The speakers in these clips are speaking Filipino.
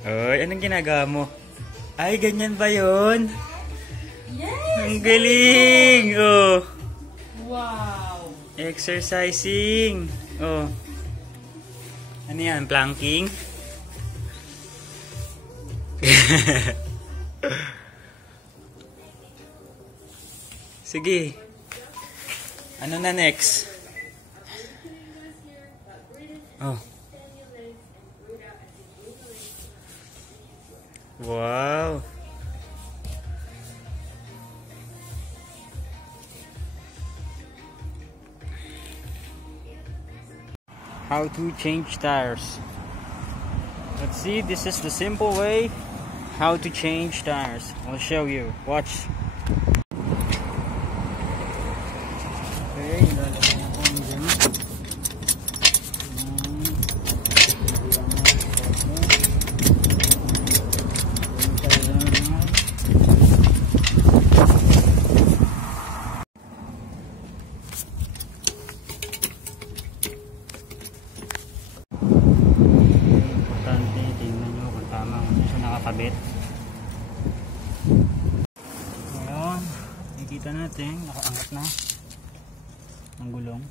Oy, anong ginagawa mo? Ay, ganyan ba yun? Yes! Ang galing! Oh. Wow! Exercising. Oh. Ano yan? Planking? Sige. Ano na next? Oh. Wow. How to change tires. Let's see, this is the simple way how to change tires. I'll show you. Watch. Okay, ilalagay na po dyan. Importante, tingnan nyo kung tama kung siya nakakabit. Ngayon, nakikita natin, nakaangat na ang gulong.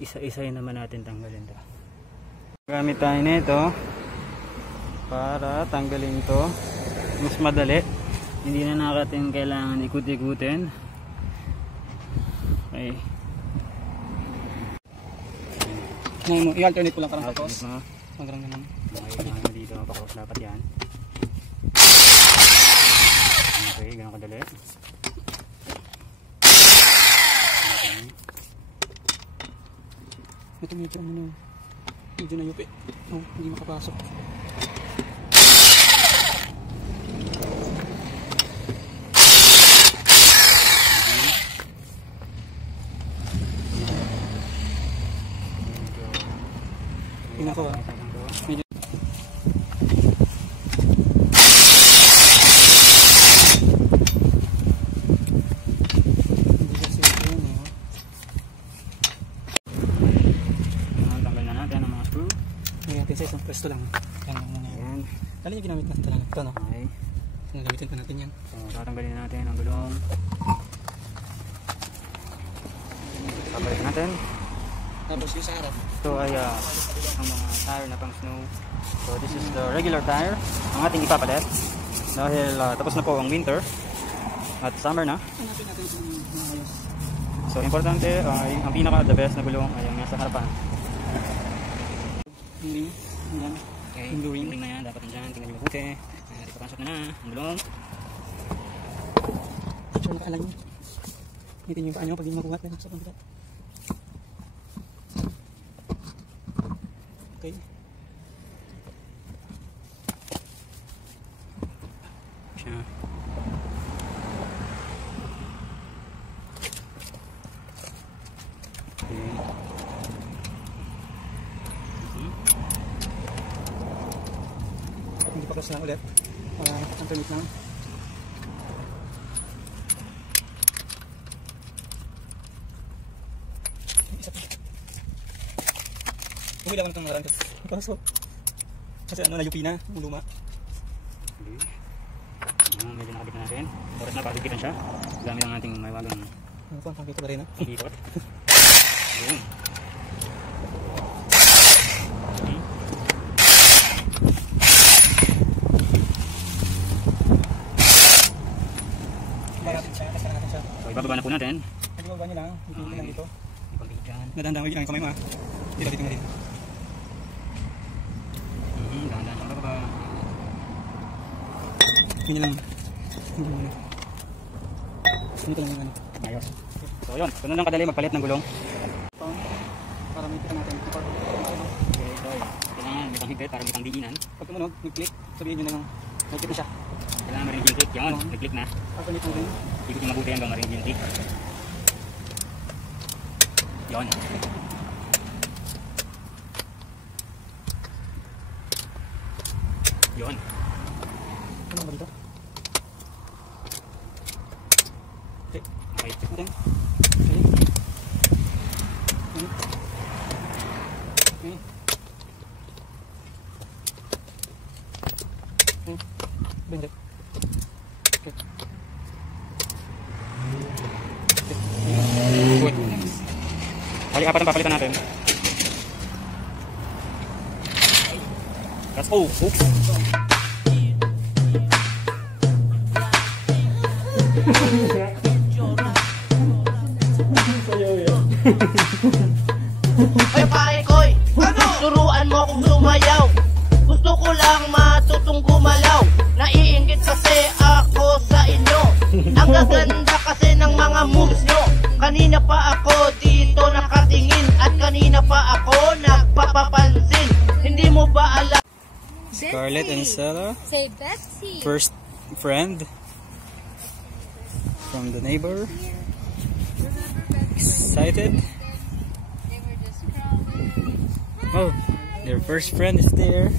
Isa-isayin naman natin tanggalin to. Gamit tayo nito para tanggalin to. Mas madali. Hindi na natin kailangan ikut-ikutin. Okay. I-alternate ko lang parang pakos. Magrang naman. Okay, dito pakos dapat yan. Okay, ganun kadali. Ito medyo ano na. Medyo na yupi. Oh, hindi makapasok. Tingnan ko ah. Medyo Tanggal na natin ang mga screw. ngayon sa isang pwesto lang. Yan lang muna yan. Ayan. Dali yung ginamit natin talaga. Ito no. Okay. Gagamitin pa natin yan. So, tatanggalin na natin ang gulong. Papalitan natin. Tapos yung sa harap. Ito ay ang mga tire na pang snow. So this is the regular tire ang ating ipapalit dahil tapos na po ang winter at summer na. Hanapin natin yung mga ayos. So importante ay ang pinaka the best na gulong ay ang nasa harapan. Yung ring. Yan. Okay, Yung yung ring. ring na yan dapat nandyan, tingnan nyo mabuti. Ayan, papasok na ang gulong. Actually nakaalam nyo. Ngitin yung paa nyo pag yung mabuhat lang sa pangkita. Okay. Siya. Okay. Hindi pa kasi lang ulit. Alternate lang. Isa pa. Umilaw na itong naran. Pasok. Kasi ano, nayupi na. Yung luma. Okay. Medyo nakabit na natin. Oras na pagigitan siya. Gamit ang ating may wagang Ano pa, pangkita ba rin ha? ikot. Boom. Iba natin siya. Testa natin siya. So ibababa na po natin. Pwede mo ba nyo lang? Ipinti lang dito. Ipagpigit dyan. Nadandang mo yung kamay mo ha. Dito, dito nga dito. Dahan-dahan siya bababa. Ganyan lang. Hindi mo na. Ganito lang yung ano. Ayos. So yun, ganun lang kadali magpalit ng gulong. Para may kita natin. Okay, so kailangan may panghigpit para may pangdiinan. Pag tumunog, nag-click, sabihin nyo na lang. Nag-click na siya. Kailangan marinig yung click. Yan, nag-click na. Alternate mo rin. Ikot yung mabuti hanggang marinig yung click. Yun. Yun. Ano ba dito? Okay. Okay. Okay. Okay. Okay. Ba, hindi. Okay. Good. Bali, apat ang papalitan natin. That's, oh, oops. Ay pare koy, turuan mo kung sumayaw. Gusto ko lang matutong gumalaw. Naiinggit kasi ako sa inyo. Ang gaganda kasi ng mga moves nyo. Kanina pa ako dito nakatingin. At kanina pa ako nagpapapansin. Hindi mo ba alam? Scarlett and Stella, Say Betsy. first friend from the neighbor. Excited? They were just crawling. Oh, their first friend is there.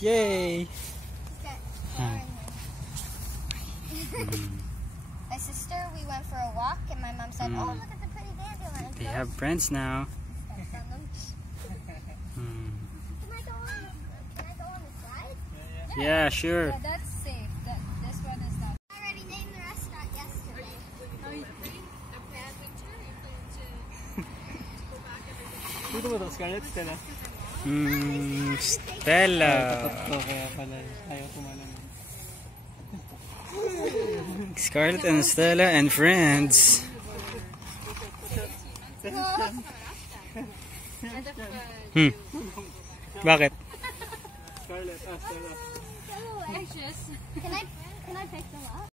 Yay! My sister, we went for a walk, and my mom said, "Oh, look at the pretty dandelion." They have friends now. Can I go on the slide? Yeah, sure. Yeah, that's safe. This one is not. I already named the restaurant yesterday. Dito ba ito, Scarlett, Stella? Stella. Oo, kaya pala ayaw kumalan. Scarlett and Stella and friends. Bakit? Scarlett, Stella. Anxious. Can I pick them up?